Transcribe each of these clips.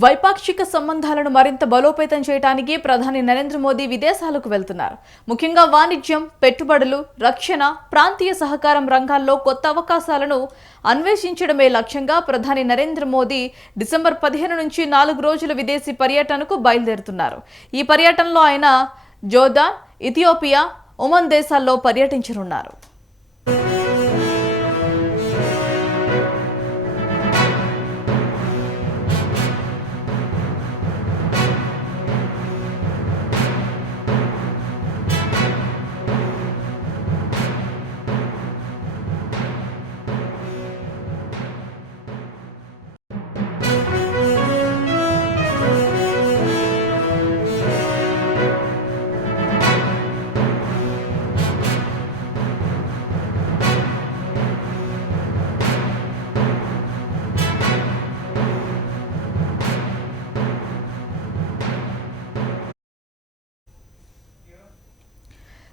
ద్వైపాక్షిక సంబంధాలను మరింత బలోపేతం చేయడానికి ప్రధాని నరేంద్ర మోదీ విదేశాలకు వెళ్తున్నారు. ముఖ్యంగా వాణిజ్యం, పెట్టుబడులు, రక్షణ, ప్రాంతీయ సహకారం రంగాల్లో కొత్త అవకాశాలను అన్వేషించడమే లక్ష్యంగా ప్రధాని నరేంద్ర మోదీ డిసెంబర్ 15 నుంచి 4 రోజుల విదేశీ పర్యటనకు బయలుదేరుతున్నారు. ఈ పర్యటనలో ఆయన జోర్డాన్, ఇథియోపియా, ఒమన్ దేశాల్లో పర్యటించనున్నారు.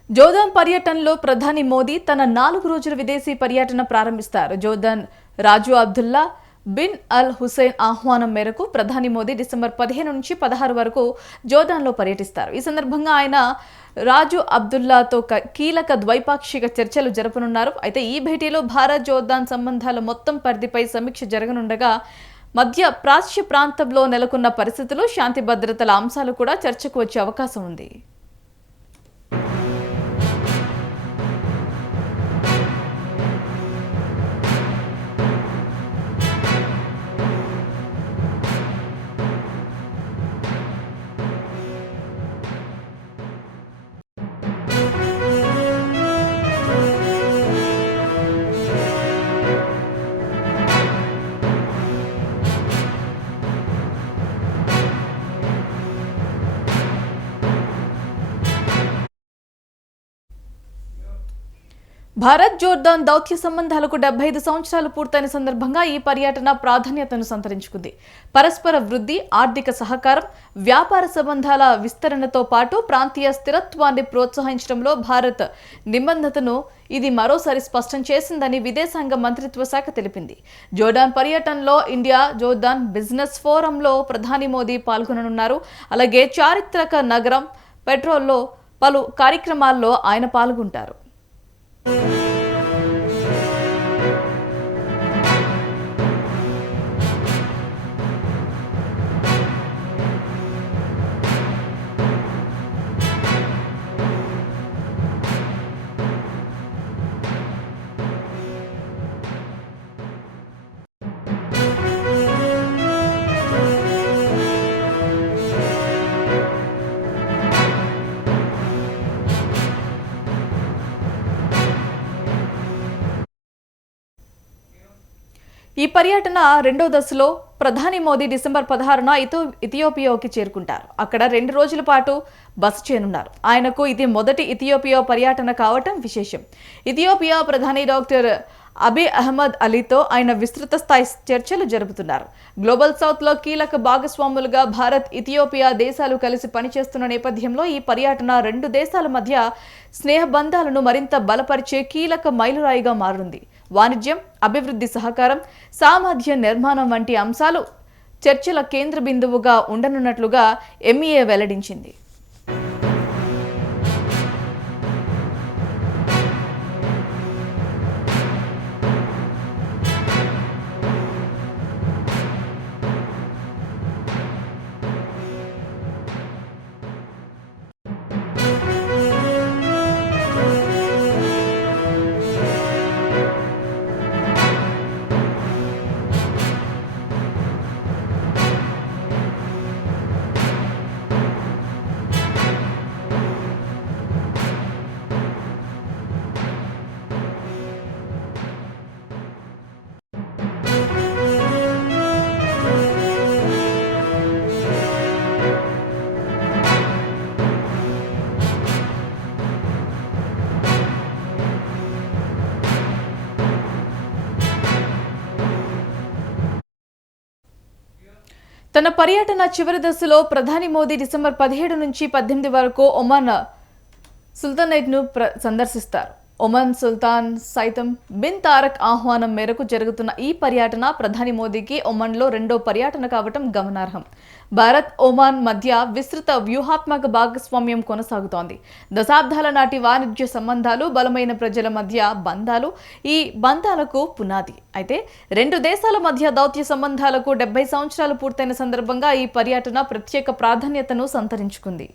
జోర్డాన్ పర్యటనలో ప్రధాని మోదీ తన 4 రోజుల విదేశీ పర్యటన ప్రారంభిస్తారు. జోర్డాన్ రాజు అబ్దుల్లా బిన్ అల్ హుసైన్ ఆహ్వానం మేరకు ప్రధాని మోదీ డిసెంబర్ 15 నుంచి 16 వరకు జోర్డాన్లో పర్యటిస్తారు. ఈ సందర్భంగా ఆయన రాజు అబ్దుల్లాతో కీలక ద్వైపాక్షిక చర్చలు జరపనున్నారు. అయితే ఈ భేటీలో భారత్ జోర్డాన్ సంబంధాల మొత్తం పరిధిపై సమీక్ష జరగనుండగా మధ్య ప్రాచ్య ప్రాంతంలో నెలకొన్న పరిస్థితులు, శాంతి భద్రతల అంశాలు కూడా చర్చకు వచ్చే అవకాశం ఉంది. భారత్ జోర్డాన్ దౌత్య సంబంధాలకు 75 సంవత్సరాలు పూర్తయిన సందర్భంగా ఈ పర్యటన ప్రాధాన్యతను సంతరించుకుంది. పరస్పర వృద్ధి, ఆర్థిక సహకారం, వ్యాపార సంబంధాల విస్తరణతో పాటు ప్రాంతీయ స్థిరత్వాన్ని ప్రోత్సహించడంలో భారత్ నిబద్ధతను ఇది మరోసారి స్పష్టం చేసిందని విదేశాంగ మంత్రిత్వ శాఖ తెలిపింది. జోర్డాన్ పర్యటనలో ఇండియా జోర్డాన్ బిజినెస్ ఫోరంలో ప్రధాని మోదీ పాల్గొననున్నారు. అలాగే చారిత్రక నగరం పెట్రోల్లో పలు కార్యక్రమాల్లో ఆయన పాల్గొంటారు. ఈ పర్యటన రెండో దశలో ప్రధాని మోదీ డిసెంబర్ 16న ఇథియోపియాకి చేరుకుంటారు. అక్కడ 2 రోజుల పాటు బస చేయనున్నారు. ఆయనకు ఇది మొదటి ఇథియోపియా పర్యటన కావటం విశేషం. ఇథియోపియా ప్రధాని డాక్టర్ అబీ అహ్మద్ అలీతో ఆయన విస్తృత స్థాయి చర్చలు జరుపుతున్నారు. గ్లోబల్ సౌత్లో కీలక భాగస్వాములుగా భారత్, ఇథియోపియా దేశాలు కలిసి పనిచేస్తున్న నేపథ్యంలో ఈ పర్యటన 2 దేశాల మధ్య స్నేహబంధాలను మరింత బలపరిచే కీలక మైలురాయిగా మారింది. వాణిజ్యం, అభివృద్ధి సహకారం, సామర్థ్య నిర్మాణం వంటి అంశాలు చర్చల కేంద్ర బిందువుగా ఉండనున్నట్లుగా ఎంఈఏ వెల్లడించింది. తన పర్యటన చివరి దశలో ప్రధాని మోదీ డిసెంబర్ 17 నుంచి 18 వరకు ఒమన్ సుల్తానేట్ను సందర్శిస్తారు. ఒమన్ సుల్తాన్ సైతం బిన్ తారక్ ఆహ్వానం మేరకు జరుగుతున్న ఈ పర్యటన ప్రధాని మోదీకి ఒమన్లో రెండో పర్యటన కావటం గమనార్హం. భారత్ ఒమాన్ మధ్య విస్తృత వ్యూహాత్మక భాగస్వామ్యం కొనసాగుతోంది. దశాబ్దాల నాటి వాణిజ్య సంబంధాలు, బలమైన ప్రజల మధ్య బంధాలు ఈ బంధాలకు పునాది. అయితే రెండు దేశాల మధ్య దౌత్య సంబంధాలకు 70 సంవత్సరాలు పూర్తయిన సందర్భంగా ఈ పర్యటన ప్రత్యేక ప్రాధాన్యతను సంతరించుకుంది.